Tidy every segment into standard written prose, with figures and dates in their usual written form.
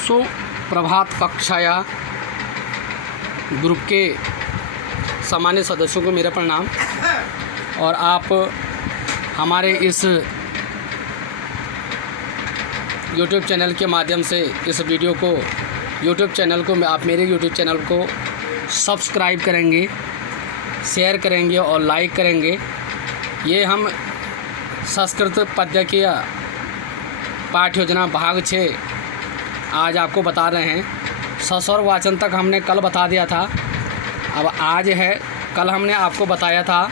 सुप्रभात कक्षाया ग्रुप के सामान्य सदस्यों को मेरा प्रणाम। और आप हमारे इस YouTube चैनल के माध्यम से इस वीडियो को आप मेरे YouTube चैनल को सब्सक्राइब करेंगे, शेयर करेंगे और लाइक करेंगे। ये हम संस्कृत पद्य की पाठ्य योजना भाग 6 आज आपको बता रहे हैं। सस्वर वाचन तक हमने कल बता दिया था, अब आज है। कल हमने आपको बताया था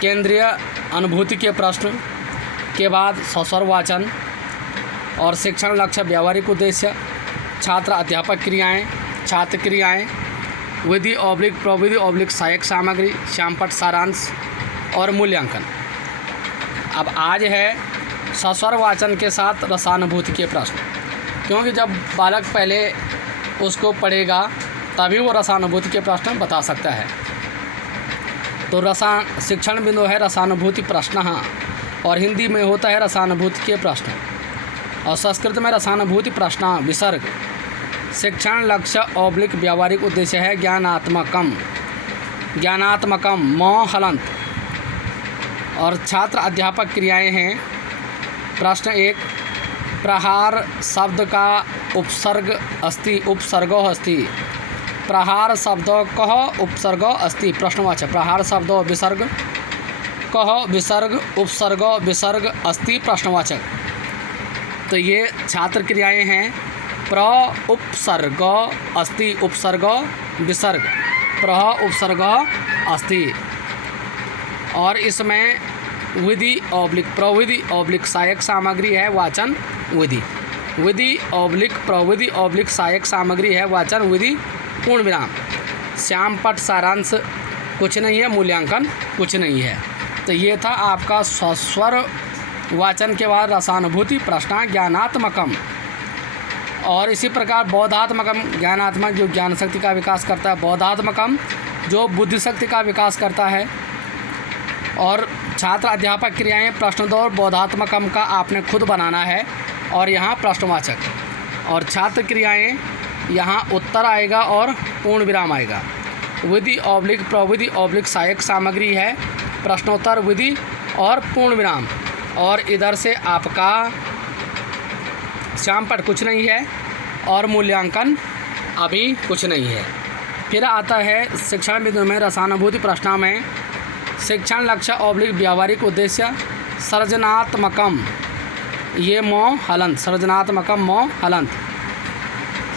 केंद्रीय अनुभूति के प्रश्न के बाद सस्वर वाचन और शिक्षण लक्ष्य व्यावहारिक उद्देश्य, छात्र अध्यापक क्रियाएं, छात्र क्रियाएं, विधि ऑब्लिक प्रविधि ऑब्लिक सहायक सामग्री, श्यामपट्ट सारांश और मूल्यांकन। अब आज है सस्वर वाचन के साथ रसानुभूति के प्रश्न, क्योंकि जब बालक पहले उसको पढ़ेगा तभी वो रसानुभूति के प्रश्न बता सकता है। तो शिक्षण बिंदु है रसानुभूति प्रश्न, हाँ, और हिंदी में होता है रसानुभूति के प्रश्न, और संस्कृत में रसानुभूति प्रश्न विसर्ग। शिक्षण लक्ष्य ऑब्लिक व्यावहारिक उद्देश्य है ज्ञानात्मकम म हलंत। और छात्र अध्यापक क्रियाएं हैं। प्रश्न 1, प्रहार शब्द का उपसर्गो अस्ति। प्रहार शब्द कह उपसर्गो अस्ति। प्रश्नवाचक प्रहार शब्द विसर्ग कह विसर्ग उपसर्गो विसर्ग अस्ति प्रश्नवाचक। तो ये छात्र क्रियाएं हैं। प्र उपसर्ग अस्ति, उपसर्ग विसर्ग, प्र उपसर्ग अस्ति। और इसमें विधि ऑब्लिक प्रविधि ऑब्लिक सहायक सामग्री है वाचन विधि। विधि ऑब्लिक प्रविधि ऑब्लिक सहायक सामग्री है वाचन विधि पूर्ण विराम। श्यामपट्ट सारांश कुछ नहीं है, मूल्यांकन कुछ नहीं है। तो ये था आपका सस्वर वाचन के बाद रसानुभूति प्रश्न ज्ञानात्मकम। और इसी प्रकार बौद्धात्मकम, ज्ञानात्मक जो ज्ञान शक्ति का विकास करता है, बौद्धात्मकम जो बुद्धि शक्ति का विकास करता है। और छात्र अध्यापक क्रियाएं प्रश्न 2 और बौद्धात्मकम का आपने खुद बनाना है, और यहाँ प्रश्नवाचक। और छात्र क्रियाएं यहाँ उत्तर आएगा और पूर्ण विराम आएगा। विधि ऑब्लिक प्रविधि ऑब्लिक सहायक सामग्री है, प्रश्नोत्तर विधि और पूर्ण विराम। और इधर से आपका श्यामपट्ट कुछ नहीं है और मूल्यांकन अभी कुछ नहीं है। फिर आता है शिक्षण बिंदु में रसानुभूति प्रश्न में शिक्षण लक्ष्य ऑब्लिक व्यावहारिक उद्देश्य सृजनात्मकम, ये मो हलंत, सृजनात्मकम मो हलंत।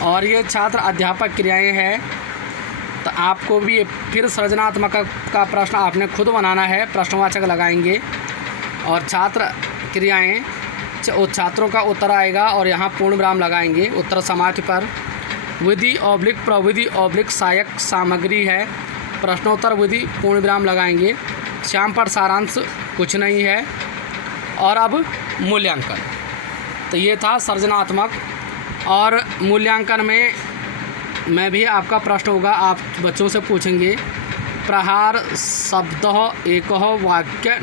और ये छात्र अध्यापक क्रियाएं हैं। तो आपको भी फिर सृजनात्मक का प्रश्न आपने खुद बनाना है, प्रश्नवाचक लगाएंगे। और छात्र क्रियाएं छात्रों का उत्तर आएगा और यहाँ पूर्ण विराम लगाएंगे उत्तर समाप्ति पर। विधि ऑब्लिक प्रविधि ऑब्लिक सहायक सामग्री है, प्रश्नोत्तर विधि पूर्ण विराम लगाएंगे। श्यामपट्ट सारांश कुछ नहीं है। और अब मूल्यांकन। तो ये था सृजनात्मक। और मूल्यांकन में मैं भी आपका प्रश्न होगा, आप बच्चों से पूछेंगे प्रहार शब्द एक वाक्य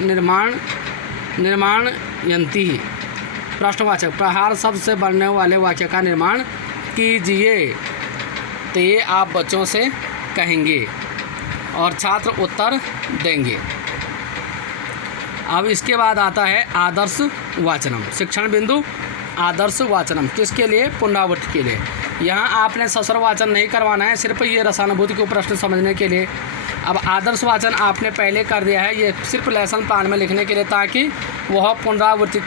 निर्माण यंती। प्रश्नवाचक प्रहार शब्द से बनने वाले वाक्य का निर्माण कीजिए। तो ये आप बच्चों से कहेंगे और छात्र उत्तर देंगे। अब इसके बाद आता है आदर्श वाचनम। शिक्षण बिंदु आदर्श वाचनम किसके लिए? पुनरावृत्ति के लिए। यहाँ आपने सस्वर वाचन नहीं करवाना है, सिर्फ ये रसानुभूति को प्रश्न समझने के लिए। अब आदर्श वाचन आपने पहले कर दिया है, ये सिर्फ लेसन प्लान में लिखने के लिए, ताकि वह पुनरावृत्ति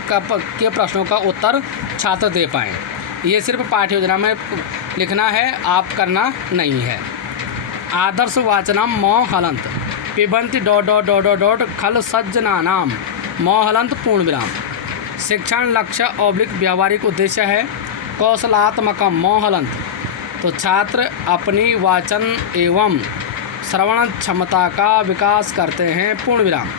के प्रश्नों का उत्तर छात्र दे पाएँ। ये सिर्फ पाठ्य योजना में लिखना है, आप करना नहीं है। आदर्श वाचनम मो हलंत पिबंति ... खल सज्जनानाम मो हलंत पूर्ण विराम। शिक्षण लक्ष्य ऑब्लिक व्यावहारिक उद्देश्य है कौशलात्मकम मो हलंत। तो छात्र अपनी वाचन एवं श्रवण क्षमता का विकास करते हैं पूर्ण विराम।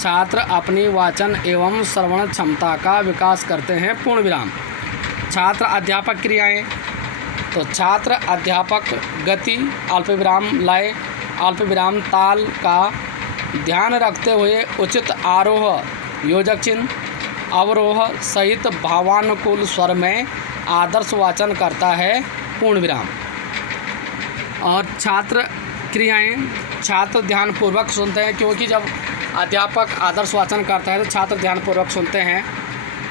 छात्र अपनी वाचन एवं श्रवण क्षमता का विकास करते हैं पूर्ण विराम। छात्र अध्यापक क्रियाएं। तो छात्र अध्यापक गति अल्प विराम लय अल्प विराम ताल का ध्यान रखते हुए उचित आरोह योजक चिन्ह अवरोह सहित भावानुकूल स्वर में आदर्श वाचन करता है पूर्ण विराम। और छात्र क्रियाएं, छात्र ध्यानपूर्वक सुनते हैं, क्योंकि जब अध्यापक आदर्श वाचन करता है तो छात्र ध्यानपूर्वक सुनते हैं।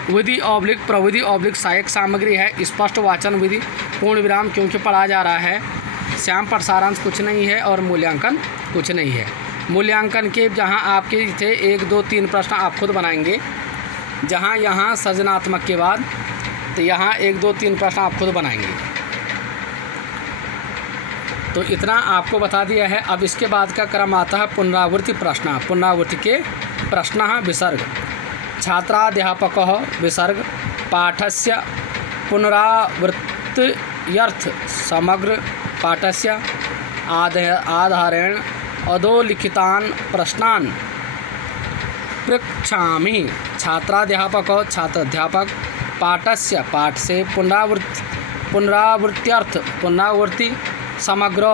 विधि ऑब्लिक प्रविधि ऑब्लिक सहायक सामग्री है, स्पष्ट वाचन विधि, पूर्ण विराम क्योंकि पढ़ा जा रहा है। श्याम पट सारांश कुछ नहीं है और मूल्यांकन कुछ नहीं है। मूल्यांकन के जहां आपके थे 1 2 3 प्रश्न आप खुद बनाएंगे, जहां यहाँ सृजनात्मक के बाद तो यहाँ 1 2 3 प्रश्न आप खुद बनाएंगे। तो इतना आपको बता दिया है। अब इसके बाद का क्रम आता है पुनरावृत्ति प्रश्न। पुनरावृत्ति के प्रश्न विसर्ग, छात्राध्यापकः विसर्ग, पाठस्य पुनरावृत्त्यर्थ समग्र पाठस्य आधारेण अधोलिखितान् प्रश्नान् पृच्छामि। छात्राध्यापक छात्राध्यापक, पाठस्य पाठ से, पुनरावृत्त्यर्थ पुनरावृत्ति, समग्र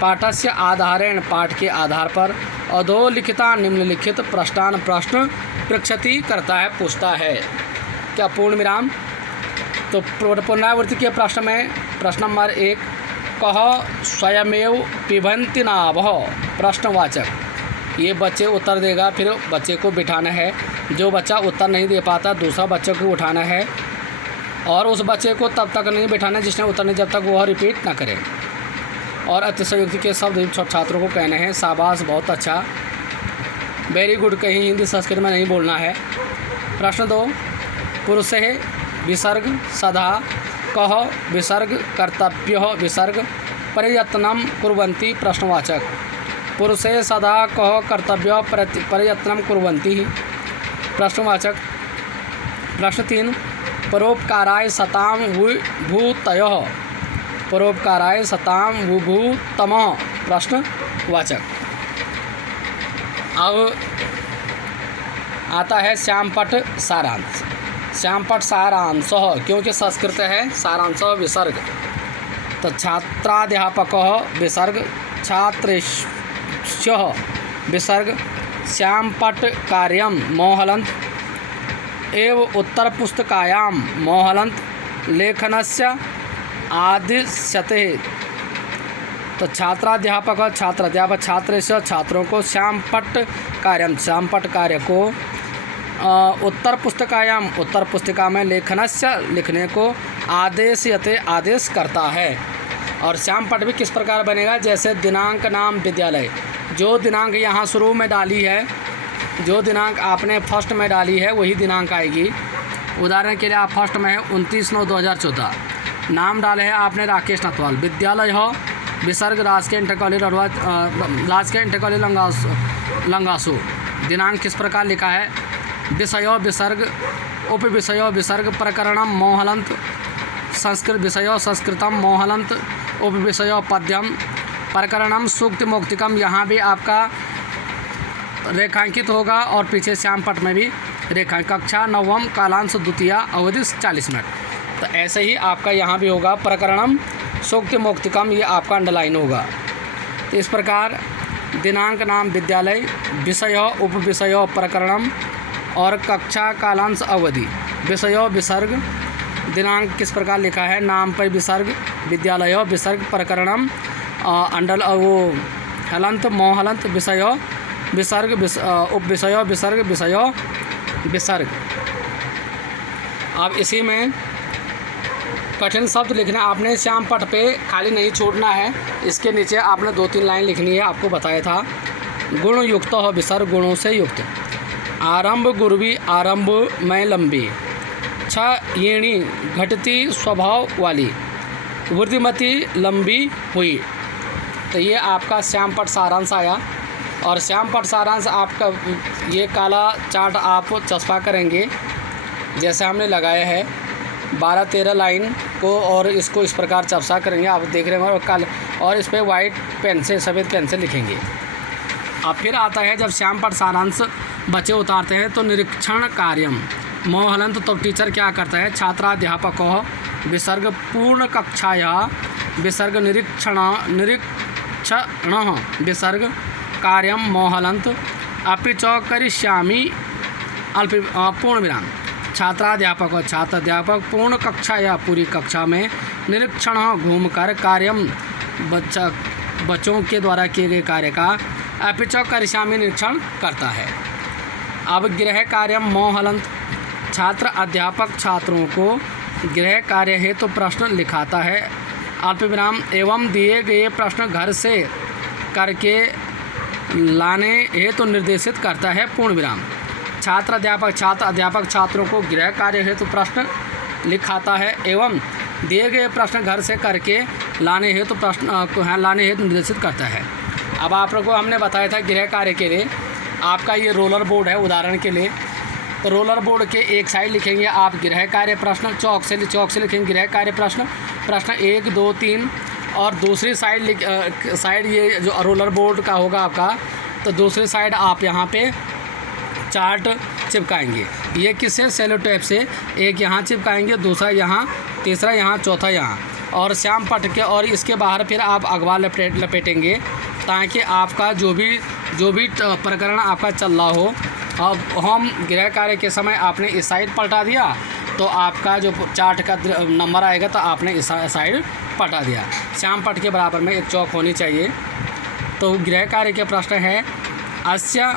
पाठस्य आधारेण पाठ के आधार पर, अधोलिखिता निम्नलिखित प्रश्नान प्रश्न पृच्छति करता है, पूछता है। क्या पूर्ण विराम? तो पुनरावृत्ति के प्रश्न में प्रश्न नंबर 1, कह स्वयमेव पिबन्ति नाभः, प्रश्नवाचक। ये बच्चे उत्तर देगा, फिर बच्चे को बिठाना है। जो बच्चा उत्तर नहीं दे पाता दूसरा बच्चे को उठाना है, और उस बच्चे को तब तक नहीं बिठाना जिसने उत्तर नहीं, जब तक वह रिपीट ना करे। और अतिशयोक्ति के शब्द छात्रों को कहने हैं। शाबाश, बहुत अच्छा, वेरी गुड। कहीं हिंदी संस्कृत में नहीं बोलना है। प्रश्न 2, पुरुषे विसर्ग सदा, कह विसर्ग, कर्तव्य विसर्ग, प्रयत्नं कुर्वन्ति, प्रश्नवाचक। पुरुषे सदा कह कर्तव्य प्रयत्नं कुर्वन्ति, प्रश्नवाचक। प्रश्न 3, परोपकाराय सतां विभूतयः, परोपकाराय सतां विभूतमः, प्रश्नवाचक। अब आता है श्यामपट सारांश। श्यामपट सारांश, क्योंकि संस्कृत है, सारांश विसर्ग। तो छात्राध्यापकः विसर्ग, छात्रेभ्यः विसर्ग, श्यामपट कार्यं मोहलंत एव उत्तरपुस्तिकायां मोहलंत लेखनस्य आदिश्यते। तो छात्राध्यापक छात्राध्यापक छात्रेभ्यः छात्रों को श्यामपट कार्यं श्यामपट कार्य को उत्तर पुस्तिकायाम उत्तर पुस्तिका में लेखनस्य लिखने को आदेशयते आदेश करता है। और श्यामपट भी किस प्रकार बनेगा? जैसे दिनांक नाम विद्यालय, जो दिनांक यहाँ शुरू में डाली है, जो दिनांक आपने फर्स्ट में डाली है वही दिनांक आएगी। उदाहरण के लिए आप फर्स्ट में है 29/9/2014, नाम डाले हैं आपने राकेश नथवाल, विद्यालय हो विसर्ग राजकीय इंटर कॉलेज राजकीय इंटर कॉलेज लंगासू, दिनांक किस प्रकार लिखा है? विषयो विसर्ग, उप विषयो विसर्ग, प्रकरणम मोहलंत, संस्कृत विषयो संस्कृतम मोहलंत, उप विषयो पद्यम, प्रकरणम सूक्ति मौक्तिकम। यहाँ भी आपका रेखांकित होगा और पीछे श्यामपट में भी रेखांकित। कक्षा 9वीं कालांश द्वितीया, अवधि 40 मिनट। तो ऐसे ही आपका यहाँ भी होगा, प्रकरणम सूक्ति मौक्तिकम, ये आपका अंडरलाइन होगा। तो इस प्रकार दिनांक नाम विद्यालय, विषयो उप विषयो प्रकरणम, और कक्षा कालांश अवधि, विषयो विसर्ग, दिनांक किस प्रकार लिखा है? नाम पर विसर्ग, विद्यालय विसर्ग, प्रकरणम वो हलंत मोहलंत, विषयो विसर्ग उप विषयो विसर्ग, विषयो विसर्ग। अब इसी में कठिन शब्द लिखना आपने श्यामपट पे खाली नहीं छोड़ना है, इसके नीचे आपने 2-3 लाइन लिखनी है। आपको बताया था गुण युक्त हो विसर्ग, गुणों से युक्त। आरंभ गुरवी, आरंभ में लंबी, क्षयिणी घटती स्वभाव वाली, वृद्धिमती लंबी हुई। तो ये आपका श्यामपट सारांश आया। और श्यामपट सारांश आपका ये काला चार्ट आप चस्पा करेंगे जैसे हमने लगाया है 12-13 लाइन को, और इसको इस प्रकार चस्पा करेंगे, आप देख रहे होंगे। और इस पर वाइट पेन से, सफ़ेद पेन से लिखेंगे। अब फिर आता है जब श्यामपट सारांश बच्चे उतारते हैं तो निरीक्षण कार्यम मोहलंत। तो टीचर क्या करता है? छात्राध्यापक विसर्ग पूर्ण कक्षाया विसर्ग, निरीक्षण विसर्ग, कार्यम मोहलंत, अपि च करिष्यामि अल्प पूर्ण विराम। छात्राध्यापक और छात्राध्यापक पूर्ण कक्षा या पूरी कक्षा में निरीक्षण घूमकर कार्यम बच्चों के द्वारा किए गए कार्य का अपिचौ करिष्यामि में निरीक्षण करता है। अब गृह कार्य मोहलंत, छात्र अध्यापक छात्रों को गृह कार्य है तो प्रश्न लिखाता है, अल्पविराम एवं दिए गए प्रश्न घर से करके लाने हेतु तो निर्देशित करता है, पूर्ण विराम। छात्र अध्यापक छात्रों को गृह कार्य हेतु तो प्रश्न लिखाता है एवं दिए गए प्रश्न घर से करके लाने हेतु लाने हेतु निर्देशित करता है। अब आप लोगों को हमने बताया था गृह कार्य के लिए आपका ये रोलर बोर्ड है, उदाहरण के लिए तो रोलर बोर्ड के एक साइड लिखेंगे आप गृह कार्य प्रश्न, चौक से लिखेंगे गृह कार्य प्रश्न 1 2 3 और दूसरी साइड ये जो रोलर बोर्ड का होगा आपका, तो दूसरी साइड आप यहाँ पे चार्ट चिपकाएंगे। ये किससे? सेलो टेप से। एक यहाँ चिपकाएंगे, दूसरा यहाँ, तीसरा यहाँ, चौथा यहाँ, और श्याम पट के और इसके बाहर फिर आप अखबार लपेटेंगे ताकि आपका जो भी प्रकरण आपका चल रहा हो। अब हम गृह कार्य के समय आपने इस साइड पलटा दिया तो आपका जो चार्ट का नंबर आएगा तो आपने इस साइड पलटा दिया। श्याम पट के बराबर में एक चौक होनी चाहिए। तो गृह कार्य के प्रश्न है अस्य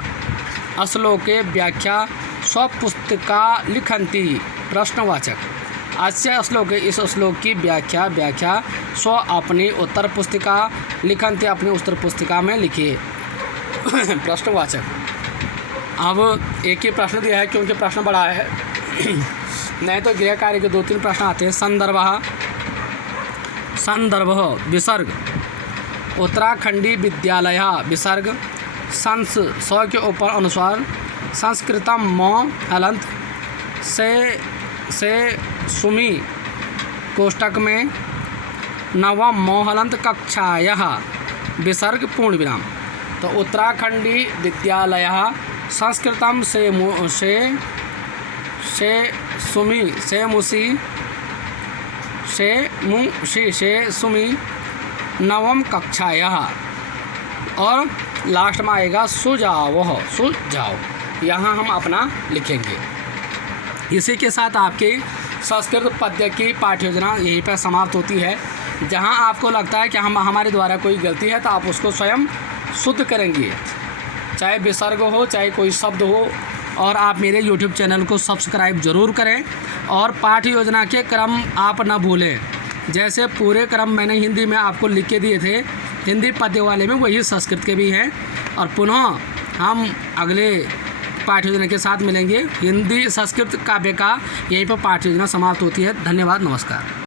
श्लोके व्याख्या स्वपुस्तिका लिखन्ति, प्रश्नवाचक। अस्य श्लोके, इस श्लोक की व्याख्या स्व अपनी उत्तर पुस्तिका लिखन्ति, अपनी उत्तर पुस्तिका में लिखिए, प्रश्नवाचक। अब एक ही प्रश्न दिया है क्योंकि प्रश्न बड़ा है नहीं तो गृह कार्य के 2-3 प्रश्न आते हैं। संदर्भ विसर्ग, उत्तराखंडी विद्यालय विसर्ग, संस सौ के ऊपर अनुस्वार, संस्कृतम मो हलंत से सुमी कोष्टक में नवम मोहलंत कक्षायः विसर्ग पूर्ण विराम। तो उत्तराखंडी विद्यालय संस्कृतम से सुमी नवम कक्षायः, और लास्ट में आएगा सुझाव, यहाँ हम अपना लिखेंगे। इसी के साथ आपकी संस्कृत पद्य की पाठ्य योजना यहीं पर समाप्त होती है। जहाँ आपको लगता है कि हमारे द्वारा कोई गलती है तो आप उसको स्वयं शुद्ध करेंगे, चाहे विसर्ग हो चाहे कोई शब्द हो। और आप मेरे YouTube चैनल को सब्सक्राइब ज़रूर करें और पाठ्य योजना के क्रम आप न भूलें। जैसे पूरे क्रम मैंने हिंदी में आपको लिख के दिए थे, हिंदी पद्य वाले में वही संस्कृत के भी हैं। और पुनः हम अगले पाठ्य योजना के साथ मिलेंगे। हिंदी संस्कृत काव्य का यहीं पर पाठ्य योजना समाप्त होती है। धन्यवाद, नमस्कार।